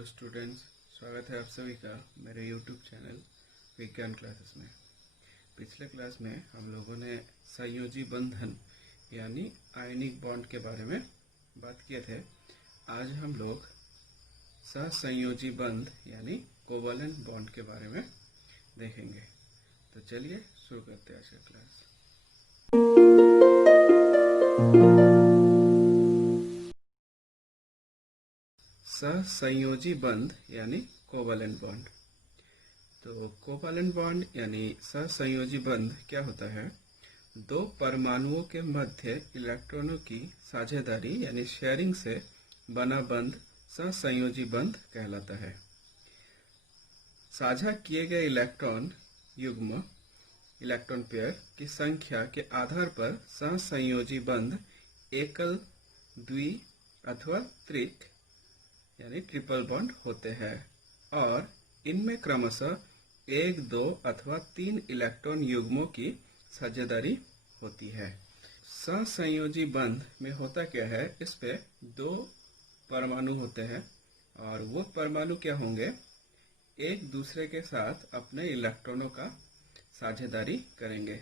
Hello students, स्वागत है आप सभी का मेरे यूट्यूब चैनल विज्ञान क्लासेस में। पिछले क्लास में हम लोगों ने संयोजी बंधन यानी आयनिक बॉन्ड के बारे में बात किए थे। आज हम लोग सहसंयोजी बंध यानी कोवलेंट बॉन्ड के बारे में देखेंगे। तो चलिए शुरू करते हैं आज का क्लास। सहसंयोजी बंध यानी कोवलेंट बॉन्ड। तो कोवलेंट बॉन्ड यानी सहसंयोजी बंध क्या होता है? दो परमाणुओं के मध्य इलेक्ट्रॉनों की साझेदारी यानी शेयरिंग से बना बंध सहसंयोजी बंध कहलाता है। साझा किए गए इलेक्ट्रॉन युग्म इलेक्ट्रॉन पेयर की संख्या के आधार पर सहसंयोजी बंध एकल, द्वि अथवा त्रिक यानी ट्रिपल बॉन्ड होते हैं और इनमें क्रमशः 1, 2 अथवा 3 इलेक्ट्रॉन युग्मों की साझेदारी होती है। सहसंयोजी बंध में होता क्या है? इस पे दो परमाणु होते हैं और वो परमाणु क्या होंगे? एक दूसरे के साथ अपने इलेक्ट्रॉनों का साझेदारी करेंगे।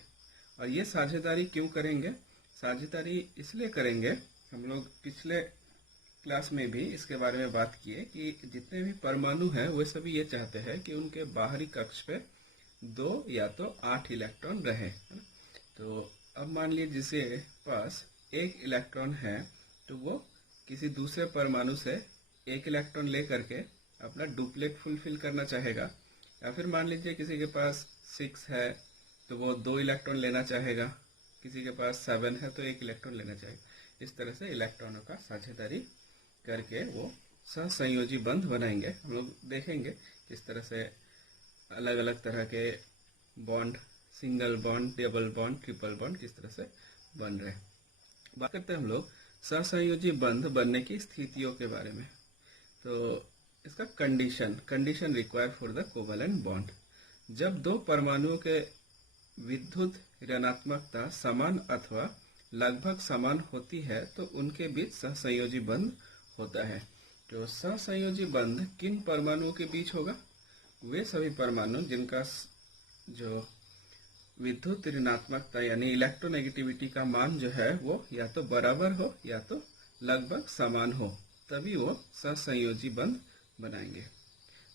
और ये साझेदारी क्यों करेंगे? साझेदारी इसलिए करेंगे, हम लोग पिछले क्लास में भी इसके बारे में बात किए कि जितने भी परमाणु हैं वे सभी ये चाहते हैं कि उनके बाहरी कक्ष पे 2 या तो 8 इलेक्ट्रॉन रहे, है ना? तो अब मान लीजिए जिसके पास एक इलेक्ट्रॉन है तो वो किसी दूसरे परमाणु से एक इलेक्ट्रॉन ले करके अपना डुप्लेट फुलफिल करना चाहेगा, या फिर मान लीजिए किसी के पास 6 है तो वो 2 इलेक्ट्रॉन लेना चाहेगा, किसी के पास 7 है तो 1 इलेक्ट्रॉन लेना चाहेगा। इस तरह से इलेक्ट्रॉनों का साझेदारी करके वो सहसंयोजी बंध बनाएंगे। हम लोग देखेंगे किस तरह से अलग अलग तरह के bond, single bond, double bond, triple bond किस तरह से बन रहे हैं। बात करते हैं हम लोग सहसंयोजी बंध बनने की स्थितियों के बारे में। तो इसका condition required for the covalent bond. जब दो परमाणुओं के विद्युत ऋणात्मकता समान अथवा लगभग समान होती है तो उनके बीच सहसंयोजी बंध होता है। तो सहसंयोजी बंध किन परमाणुओं के बीच होगा? वे सभी परमाणु जिनका जो विद्युत ऋणात्मकता यानी इलेक्ट्रोनेगेटिविटी का मान जो है वो या तो बराबर हो या तो लगभग समान हो, तभी वो सहसंयोजी बंध बनाएंगे।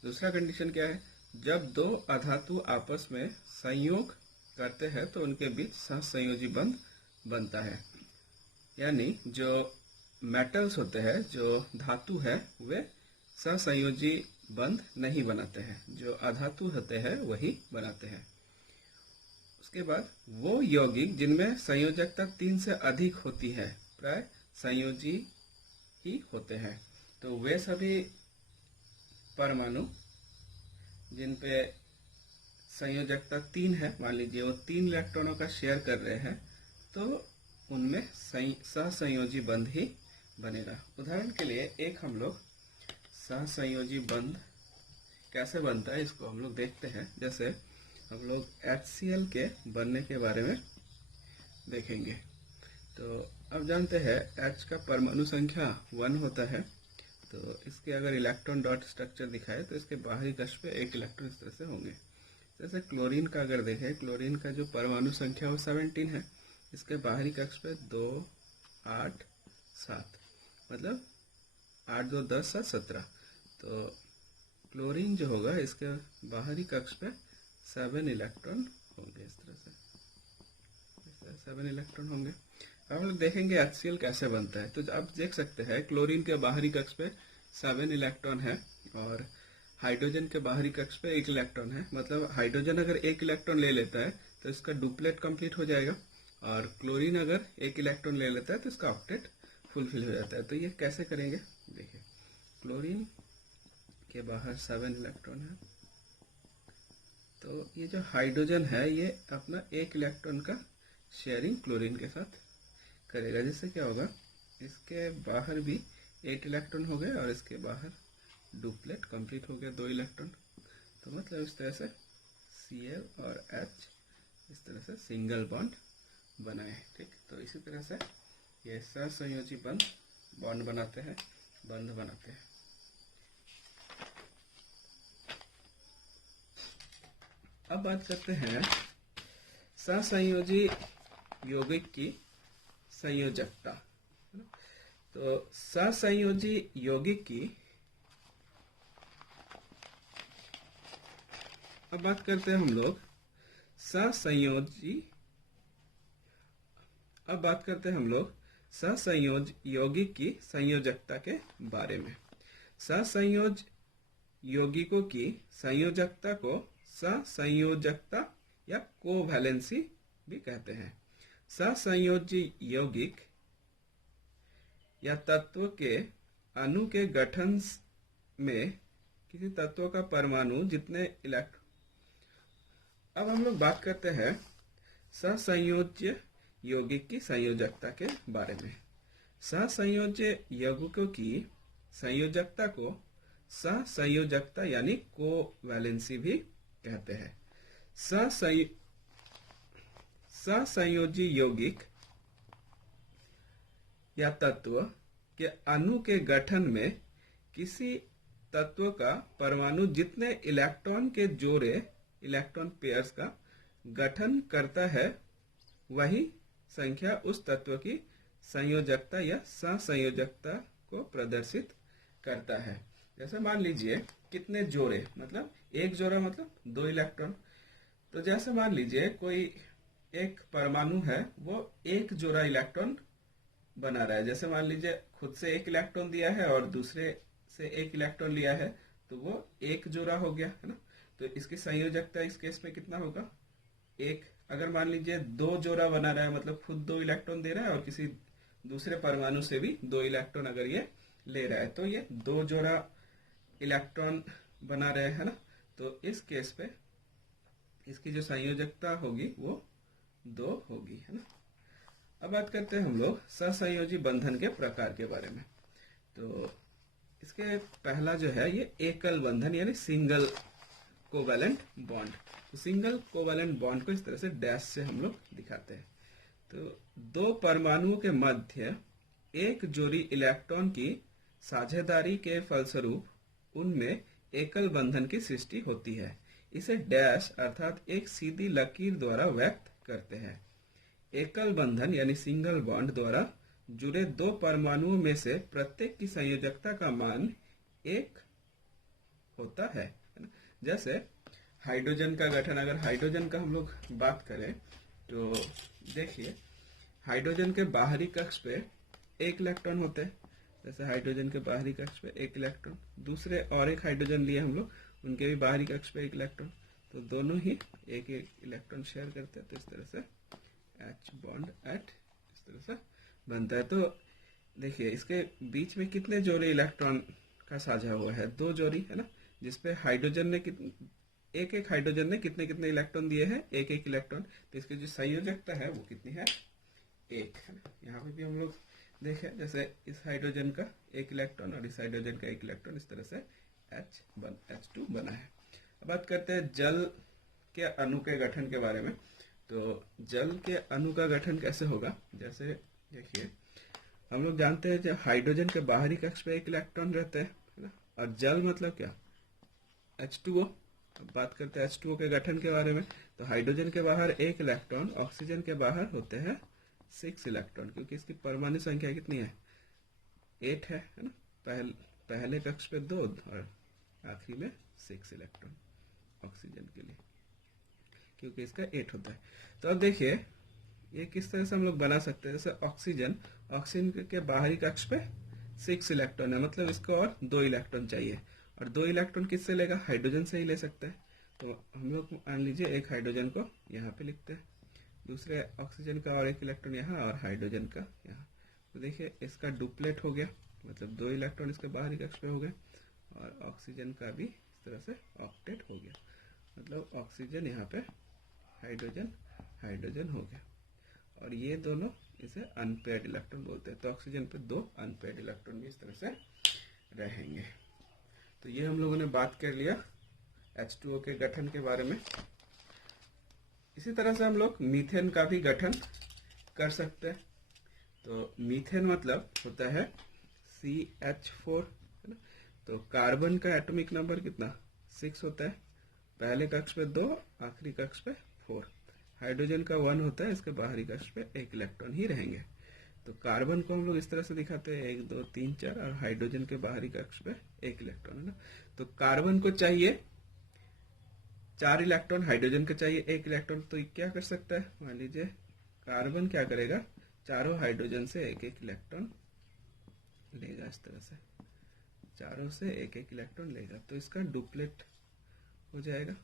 दूसरा कंडीशन क्या है? जब दो अधातु आपस में संयोग करते हैं तो उनके बीच सहसंयोजी बंध बनता है। यानी जो मेटल्स होते हैं, जो धातु है, वे सहसंयोजी बंध नहीं बनाते हैं, जो अधातु होते हैं वही बनाते हैं। उसके बाद वो यौगिक जिनमें संयोजकता 3 से अधिक होती है प्राय संयोजी ही होते हैं। तो वे सभी परमाणु जिन पे संयोजकता 3 है, मान लीजिए वो 3 इलेक्ट्रॉनों का शेयर कर रहे हैं, तो उनमें सहसंयोजी बंध ही बनेगा। उदाहरण के लिए एक हम लोग सहसंयोजी बंध कैसे बनता है इसको हम लोग देखते हैं। जैसे हम लोग HCl के बनने के बारे में देखेंगे। तो अब जानते हैं H का परमाणु संख्या 1 होता है। तो इसके अगर इलेक्ट्रॉन डॉट स्ट्रक्चर दिखाए तो इसके बाहरी कक्ष पे 1 इलेक्ट्रॉन इस तरह से होंगे। जैसे क्लोरीन का अगर देखें, क्लोरीन का जो परमाणु संख्या वो 17 है, इसके बाहरी कक्ष पे 2, 8, 7, मतलब 8, 2, 10, 7, 17। तो क्लोरीन जो होगा इसके बाहरी कक्ष पे 7 इलेक्ट्रॉन होंगे। इस तरह से 7 इलेक्ट्रॉन होंगे। अब हम लोग देखेंगे HCl कैसे बनता है। तो आप देख सकते हैं क्लोरीन के बाहरी कक्ष पे 7 इलेक्ट्रॉन है और हाइड्रोजन के बाहरी कक्ष पे 1 इलेक्ट्रॉन है। मतलब हाइड्रोजन अगर 1 इलेक्ट्रॉन ले लेता है तो इसका डुप्लेट कंप्लीट हो जाएगा, और क्लोरीन अगर 1 इलेक्ट्रॉन ले लेता है तो इसका ऑक्टेट फुलफिल हो जाता है। तो ये कैसे करेंगे देखिए, क्लोरीन के बाहर 7 इलेक्ट्रॉन है, तो ये जो हाइड्रोजन है ये अपना 1 इलेक्ट्रॉन का शेयरिंग क्लोरीन के साथ करेगा, जिससे क्या होगा, इसके बाहर भी 8 इलेक्ट्रॉन हो गए और इसके बाहर डुप्लेट कंप्लीट हो गया 2 इलेक्ट्रॉन। तो मतलब इस तरह से Cl और H इस तरह से सिंगल बॉन्ड बनाए। ठीक, तो इसी तरह से ये सहसंयोजी बंध बनाते हैं। अब बात करते हैं सहसंयोजी यौगिक की संयोजकता। तो सहसंयोजी यौगिक की अब बात करते हैं हम लोग सहसंयोजी अब बात करते हैं हम लोग सहसंयोज यौगिक की संयोजकता के बारे में। सहसंयोज यौगिकों की संयोजकता को सहसंयोजकता या कोवैलेंसी भी कहते हैं। सहसंयोजी यौगिक या तत्व के अणु के गठन में किसी तत्व का परमाणु जितने इलेक्ट्रॉन। अब हम लोग बात करते हैं सहसंयोज्य यौगिक की संयोजकता के बारे में। सहसंयोज्य यौगिकों की संयोजकता को सहसंयोजकता यानी कोवैलेंसी भी कहते हैं। सहसंयोजी यौगिक या तत्व के अणु के गठन में किसी तत्व का परमाणु जितने इलेक्ट्रॉन के जोड़े इलेक्ट्रॉन पेयर्स का गठन करता है वही संख्या उस तत्व की संयोजकता या सहसंयोजकता को प्रदर्शित करता है। जैसे मान लीजिए कितने जोड़े, मतलब एक जोड़ा मतलब 2 इलेक्ट्रॉन। तो जैसे मान लीजिए कोई एक परमाणु है, वो एक जोड़ा इलेक्ट्रॉन बना रहा है। जैसे मान लीजिए खुद से 1 इलेक्ट्रॉन दिया है और दूसरे से 1 इलेक्ट्रॉन लिया है, तो वो एक जोड़ा हो गया है ना। तो इसकी संयोजकता इस केस में कितना होगा, 1। अगर मान लीजिए 2 जोड़ा बना रहा है, मतलब खुद 2 इलेक्ट्रॉन दे रहा है और किसी दूसरे परमाणु से भी 2 इलेक्ट्रॉन अगर ये ले रहा है, तो ये 2 जोड़ा इलेक्ट्रॉन बना रहे हैं ना। तो इस केस पे इसकी जो संयोजकता होगी वो 2 होगी, है ना। अब बात करते हैं हम लोग सहसंयोजी बंधन के प्रकार के बारे में। तो इसके पहला जो है ये एकल बंधन यानी सिंगल कोवैलेंट बॉन्ड। तो सिंगल कोवैलेंट बॉन्ड को इस तरह से डैश से हम लोग दिखाते हैं। तो 2 परमाणुओं के मध्य एक जोड़ी इलेक्ट्रॉन की साझेदारी के फलस्वरूप उनमें एकल बंधन की सृष्टि होती है। इसे डैश अर्थात एक सीधी लकीर द्वारा व्यक्त करते हैं। एकल बंधन यानी सिंगल बॉन्ड द्वारा जुड़े 2 परमाणुओं में से प्रत्येक की संयोजकता का मान 1 होता है। जैसे हाइड्रोजन का गठन, अगर हाइड्रोजन का हम लोग बात करें तो देखिए हाइड्रोजन के बाहरी कक्ष पे 1 इलेक्ट्रॉन होते हैं। जैसे हाइड्रोजन के बाहरी कक्ष पे 1 इलेक्ट्रॉन, दूसरे और एक हाइड्रोजन लिए हम लोग, उनके भी बाहरी कक्ष पे 1 इलेक्ट्रॉन, तो दोनों ही 1-1 इलेक्ट्रॉन शेयर करते हैं। तो इस तरह से H बॉन्ड एट इस तरह से बनता है। तो देखिए इसके बीच में कितने जोड़े इलेक्ट्रॉन का साझा हुआ है, 2 जोड़ी, है ना। जिसपे हाइड्रोजन ने एक हाइड्रोजन ने कितने कितने इलेक्ट्रॉन दिए हैं, 1-1 इलेक्ट्रॉन। तो इसकी जो संयोजकता है वो कितनी है, 1, है ना। यहाँ पे भी हम लोग देखें, जैसे इस हाइड्रोजन का 1 इलेक्ट्रॉन और इस हाइड्रोजन का 1 इलेक्ट्रॉन, इस तरह से H2 बना है। अब बात करते हैं जल के अणु के गठन के बारे में। तो जल के अणु का गठन कैसे होगा, जैसे देखिए हम लोग जानते हैं जब हाइड्रोजन के बाहरी कक्ष पे 1 इलेक्ट्रॉन रहते हैं, है ना। और जल मतलब क्या, H2O। अब बात करते हैं H2O के गठन के बारे में। तो हाइड्रोजन के बाहर 1 इलेक्ट्रॉन, ऑक्सीजन के बाहर होते हैं 6 इलेक्ट्रॉन, क्योंकि इसकी परमाणु संख्या कितनी है, 8 है ना। पहले कक्ष पे 2 और आखिरी में 6 इलेक्ट्रॉन ऑक्सीजन के लिए, क्योंकि इसका 8 होता है। तो अब देखिए ये किस तरह से हम लोग बना सकते हैं। जैसे ऑक्सीजन के बाहरी कक्ष पे 6 इलेक्ट्रॉन है, मतलब इसको और 2 इलेक्ट्रॉन चाहिए, और 2 इलेक्ट्रॉन किससे लेगा, हाइड्रोजन से ही ले सकते हैं। तो हम लोग मान लीजिए एक हाइड्रोजन को यहाँ पे लिखते हैं, दूसरे ऑक्सीजन का और 1 इलेक्ट्रॉन यहाँ और हाइड्रोजन का यहाँ। तो देखिए इसका डुप्लेट हो गया, मतलब 2 इलेक्ट्रॉन इसके बाहरी कक्ष पे हो गए, और ऑक्सीजन का भी इस तरह से ऑक्टेट हो गया, मतलब ऑक्सीजन यहाँ पे हाइड्रोजन हो गया। और ये दोनों इसे अनपेयर्ड इलेक्ट्रॉन बोलते हैं। तो ऑक्सीजन पे 2 अनपेयर्ड इलेक्ट्रॉन भी इस तरह से रहेंगे। तो ये हम लोगों ने बात कर लिया H2O के गठन के बारे में। इसी तरह से हम लोग मीथेन का भी गठन कर सकते हैं। तो मीथेन मतलब होता है CH4, है ना। तो कार्बन का एटॉमिक नंबर कितना, 6 होता है, पहले कक्ष पे 2, आखिरी कक्ष पे 4। हाइड्रोजन का 1 होता है, इसके बाहरी कक्ष पे 1 इलेक्ट्रॉन ही रहेंगे। तो कार्बन को हम लोग इस तरह से दिखाते हैं 1 2 3 4, और हाइड्रोजन के बाहरी कक्ष पे 1 इलेक्ट्रॉन है ना। तो कार्बन को चाहिए 4 इलेक्ट्रॉन, हाइड्रोजन को चाहिए 1 इलेक्ट्रॉन। तो ये क्या कर सकता है, मान लीजिए कार्बन क्या करेगा, चारों हाइड्रोजन से 1 1 इलेक्ट्रॉन लेगा, इस तरह से चारों से 1 1 इलेक्ट्रॉन लेगा, तो इसका डुप्लेट हो जाएगा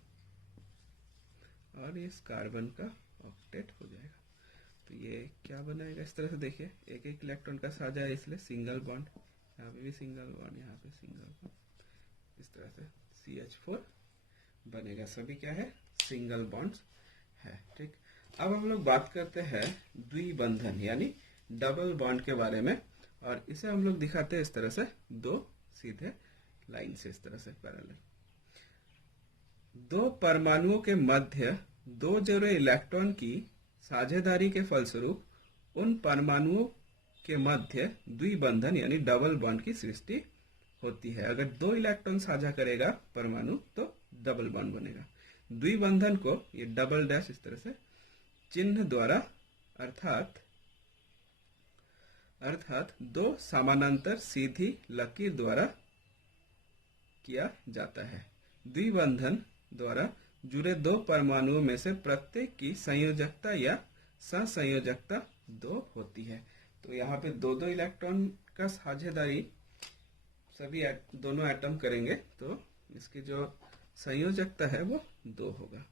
और इस कार्बन का ऑक्टेट हो जाएगा। तो ये क्या बनाएगा, इस तरह से देखिए 1 1 इलेक्ट्रॉन का साझा है, इसलिए सिंगल बॉन्ड, यहाँ पे भी सिंगल बॉन्ड, यहाँ पे सिंगल बॉन्ड, इस तरह से CH4 बनेगा। सभी क्या है, सिंगल बॉन्ड्स है। ठीक, अब हम लोग बात करते हैं द्विबंधन यानी डबल बॉन्ड के बारे में, और इसे हम लोग दिखाते हैं इस तरह से, 2 सीधे लाइन से इस तरह से पैरेलल। 2 परमाणुओं के मध्य 2 जोड़े इलेक्ट्रॉन की साझेदारी के फलस्वरूप उन परमाणुओं के मध्य द्विबंधन यानी डबल बॉन्ड की सृष्टि होती है। अगर 2 इलेक्ट्रॉन साझा करेगा परमाणु तो डबल बॉन्ड बनेगा। द्विबंधन को ये डबल डैश इस तरह से चिन्ह द्वारा अर्थात 2 समानांतर सीधी लकीर द्वारा किया जाता है। द्विबंधन द्वारा जुड़े 2 परमाणुओं में से प्रत्येक की संयोजकता या सहसंयोजकता 2 होती है। तो यहाँ पे 2 इलेक्ट्रॉन का साझेदारी सभी दोनों एटम करेंगे, तो इसकी जो संयोजकता है वो 2 होगा।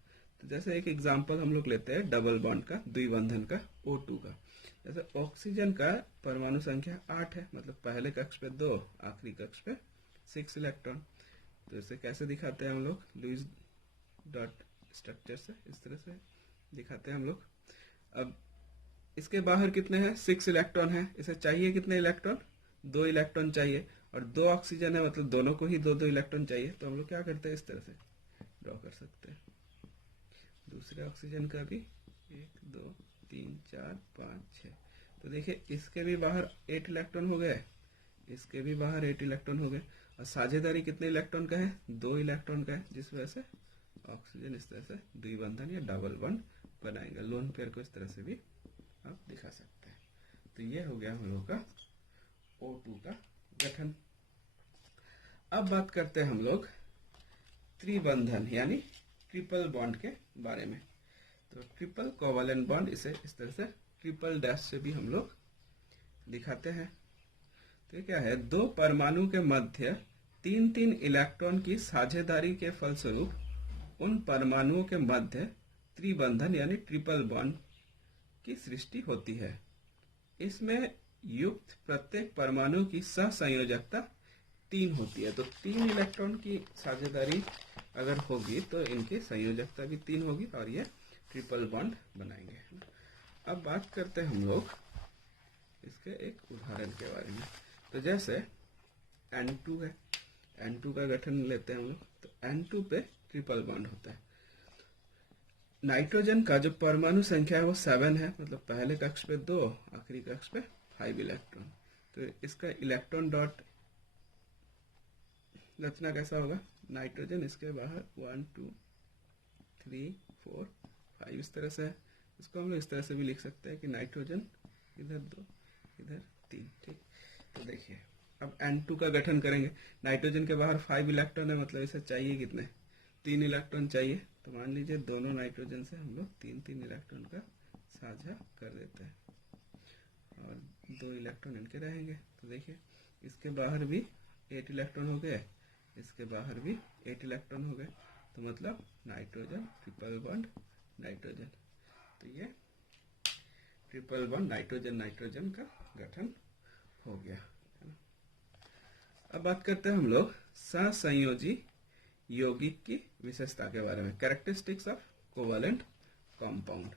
तो जैसे एक एग्जांपल हम लोग लेते हैं डबल बॉन्ड का, द्विबंधन का, O2 का। जैसे ऑक्सीजन का परमाणु संख्या 8 है, मतलब पहले कक्ष पे 2, आखिरी कक्ष पे 6 इलेक्ट्रॉन। तो इसे कैसे दिखाते हैं हम लोग, लुईस डॉट स्ट्रक्चर से इस तरह से दिखाते हैं हम लोग। अब इसके बाहर कितने हैं, 6 इलेक्ट्रॉन है, इसे चाहिए कितने इलेक्ट्रॉन, 2 इलेक्ट्रॉन चाहिए, और 2 ऑक्सीजन है, मतलब दोनों को ही 2 2 इलेक्ट्रॉन चाहिए। तो हम लोग क्या करते हैं, इस तरह से ड्रॉ कर सकते हैं। दूसरे ऑक्सीजन का भी 1 2 3 4 5 6। तो देखिए इसके भी बाहर 8 इलेक्ट्रॉन हो गए, इसके भी बाहर 8 इलेक्ट्रॉन हो गए, और साझेदारी कितने इलेक्ट्रॉन का है, 2 इलेक्ट्रॉन का है, जिस वजह से ऑक्सीजन इस तरह से द्विबंधन या डबल बॉन्ड बनाएगा। लोन पेयर को इस तरह से भी आप दिखा सकते हैं। तो ये हो गया हम लोग का O2 का गठन। अब बात करते हैं हम लोग त्रिबंधन यानी ट्रिपल बॉन्ड के बारे में। तो ट्रिपल कोवलेंट बॉन्ड, इसे इस तरह से ट्रिपल डैश से भी हम लोग दिखाते हैं। तो क्या है, 2 परमाणु के मध्य 3 3 इलेक्ट्रॉन की साझेदारी के फलस्वरूप उन परमाणुओं के मध्य त्रिबंधन यानी ट्रिपल बॉन्ड की सृष्टि होती है। इसमें युक्त प्रत्येक परमाणु की सहसंयोजकता 3 होती है। तो 3 इलेक्ट्रॉन की साझेदारी अगर होगी तो इनकी संयोजकता भी 3 होगी, और ये ट्रिपल बॉन्ड बनाएंगे। अब बात करते हैं हम लोग इसके एक उदाहरण के बारे में। तो जैसे N2 है, N2 का गठन लेते हैं हम लोग। तो N2 पे ट्रिपल बॉन्ड होता है। नाइट्रोजन का जो परमाणु संख्या है वो 7 है, मतलब पहले कक्ष पे 2, आखिरी कक्ष पे 5 इलेक्ट्रॉन। तो इसका इलेक्ट्रॉन डॉट रचना कैसा होगा, नाइट्रोजन इसके बाहर 1 2 3 4 5 इस तरह से है। इसको हम लोग इस तरह से भी लिख सकते हैं कि नाइट्रोजन इधर 2 इधर 3। ठीक, तो देखिए अब N2 का गठन करेंगे। नाइट्रोजन के बाहर 5 इलेक्ट्रॉन है, मतलब इसे चाहिए कितने, 3 इलेक्ट्रॉन चाहिए। तो मान लीजिए दोनों नाइट्रोजन से हम लोग 3 3 इलेक्ट्रॉन का साझा कर देते हैं, और 2 इलेक्ट्रॉन इनके रहेंगे। तो देखिए इसके बाहर भी 8 इलेक्ट्रॉन हो गए, इसके बाहर भी 8 इलेक्ट्रॉन हो गए। तो मतलब नाइट्रोजन ट्रिपल बॉन्ड नाइट्रोजन। तो ये ट्रिपल बॉन्ड नाइट्रोजन नाइट्रोजन का गठन हो गया। अब बात करते हैं हम लोग सहसंयोजी यौगिक की विशेषता के बारे में, कैरेक्टरिस्टिक्स ऑफ कोवलेंट कंपाउंड।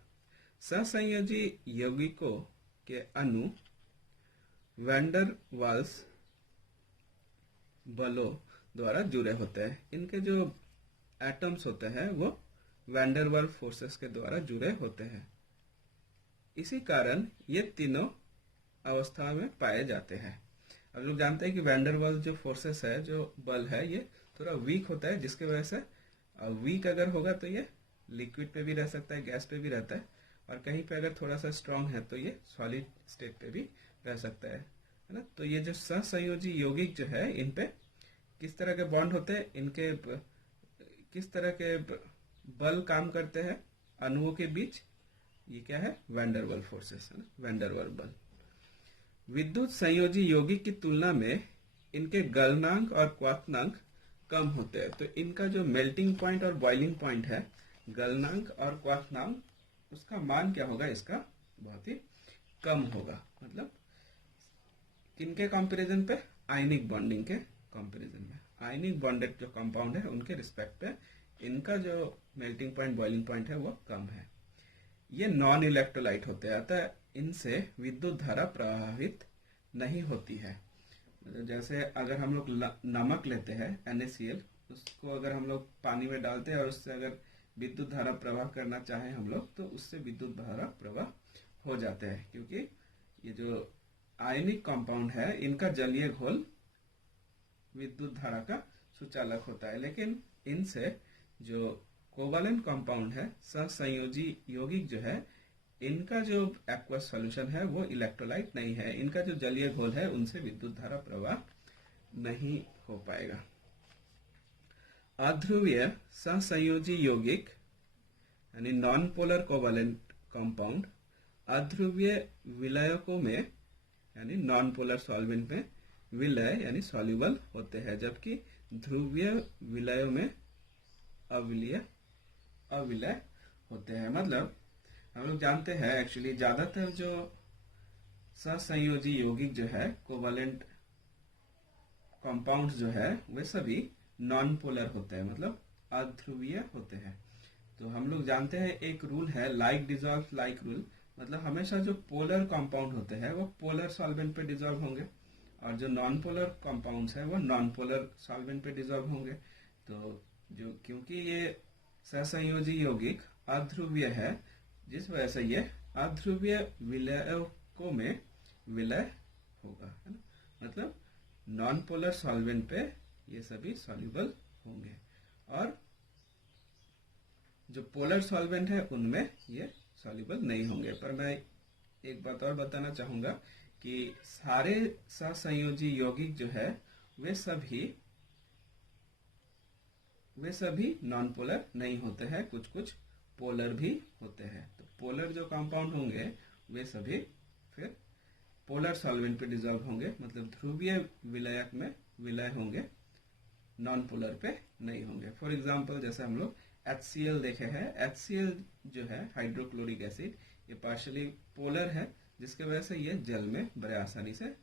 सहसंयोजी यौगिकों के अणु वैंडर वाल्स बलों द्वारा जुड़े होते हैं। इनके जो एटम्स होते हैं वो वैंडर वाल फोर्सेस के द्वारा जुड़े होते हैं। इसी कारण ये तीनों अवस्था में पाए जाते हैं। अब लोग जानते हैं कि वैंडर वाल जो फोर्सेस है, जो बल है, ये थोड़ा वीक होता है, जिसकी वजह से और वीक अगर होगा तो ये लिक्विड पे भी रह सकता है, गैस पे भी रहता है, और कहीं पे अगर थोड़ा सा स्ट्रांग है तो ये सॉलिड स्टेट पे भी रह सकता है ना। तो ये जो सहसंयोजी यौगिक जो है, इन पे किस तरह के बॉन्ड होते हैं, इनके किस तरह के बल काम करते हैं अणुओं के बीच, ये क्या है, वैंडरवाल फोर्सेस है ना, वैंडरवाल बल। विद्युत संयोजी यौगिक की तुलना में इनके गलनांक और क्वथनांक कम होते हैं। तो इनका जो मेल्टिंग पॉइंट और बॉइलिंग पॉइंट है, गलनांक और क्वथनांक, उसका मान क्या होगा, इसका बहुत ही कम होगा। मतलब किनके कंपैरिजन पे, आयनिक बॉन्डिंग के कंपैरिजन में, आयनिक बॉन्डेड जो कंपाउंड है उनके रिस्पेक्ट पे इनका जो मेल्टिंग पॉइंट बॉइलिंग पॉइंट है वो कम है। ये नॉन इलेक्ट्रोलाइट होते हैं, अतः इनसे विद्युत धारा प्रभावित नहीं होती है। मतलब जैसे अगर हम लोग नमक लेते हैं NaCl, उसको अगर हम लोग पानी में डालते हैं और उससे अगर विद्युत धारा प्रवाह करना चाहें हम लोग, तो उससे विद्युत धारा प्रवाह हो जाते हैं, क्योंकि ये जो आयनिक कंपाउंड है इनका जलीय घोल विद्युत धारा का सुचालक होता है। लेकिन इनसे जो कोवलेंट कंपाउंड है, सहसंयोजी यौगिक जो है, इनका जो एक्वस सॉल्यूशन है वो इलेक्ट्रोलाइट नहीं है, इनका जो जलीय घोल है उनसे विद्युत धारा प्रवाह नहीं हो पाएगा। अध्रुवीय सहसंयोजी यौगिक यानी नॉन पोलर कोवलेंट कंपाउंड अध्रुवीय विलयकों में यानी नॉन पोलर सॉल्वेंट में विलय यानी सॉल्युबल होते हैं, जबकि ध्रुवीय विलयों में अविलय होते हैं। मतलब हम लोग जानते हैं एक्चुअली ज्यादातर जो सहसंयोजी यौगिक जो है, कोवलेंट कंपाउंड्स जो है, वे सभी नॉन पोलर होते हैं, मतलब अध्रुवीय होते हैं। तो हम लोग जानते हैं एक रूल है, लाइक डिजॉल्व लाइक रूल, मतलब हमेशा जो पोलर कंपाउंड होते हैं वो पोलर सॉल्वेंट पे डिजॉल्व होंगे, और जो नॉन पोलर कंपाउंड्स है वो नॉन पोलर सॉल्वेंट पे डिजॉल्व होंगे। तो जो क्योंकि ये सहसंयोजी यौगिक अध्रुवीय है, जिस वजह से ये अध्रुवीय विलयकों में विलय होगा, है ना। मतलब नॉन पोलर सॉल्वेंट पे ये सभी सॉल्युबल होंगे, और जो पोलर सॉल्वेंट है उनमें ये सॉल्युबल नहीं होंगे। पर मैं एक बात और बताना चाहूंगा कि सारे सहसंयोजी यौगिक जो है वे सभी नॉन पोलर नहीं होते हैं, कुछ कुछ पोलर भी होते हैं। तो पोलर जो कंपाउंड होंगे वे सभी फिर पोलर सॉल्वेंट पे डिजॉल्व होंगे, मतलब ध्रुवीय विलयक में विलय होंगे, नॉन पोलर पे नहीं होंगे। फॉर एग्जाम्पल जैसे हम लोग HCl देखे हैं, HCl जो है हाइड्रोक्लोरिक एसिड, ये पार्शियली पोलर है, जिसके वजह से ये जल में बड़े आसानी से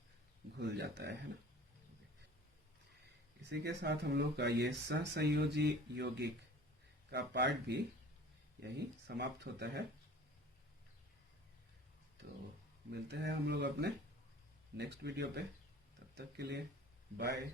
घुल जाता है ना। इसी के साथ हम लोग का ये सहसंयोजी यौगिक का पार्ट भी यही समाप्त होता है। तो मिलते हैं हम लोग अपने नेक्स्ट वीडियो पे, तब तक के लिए बाय।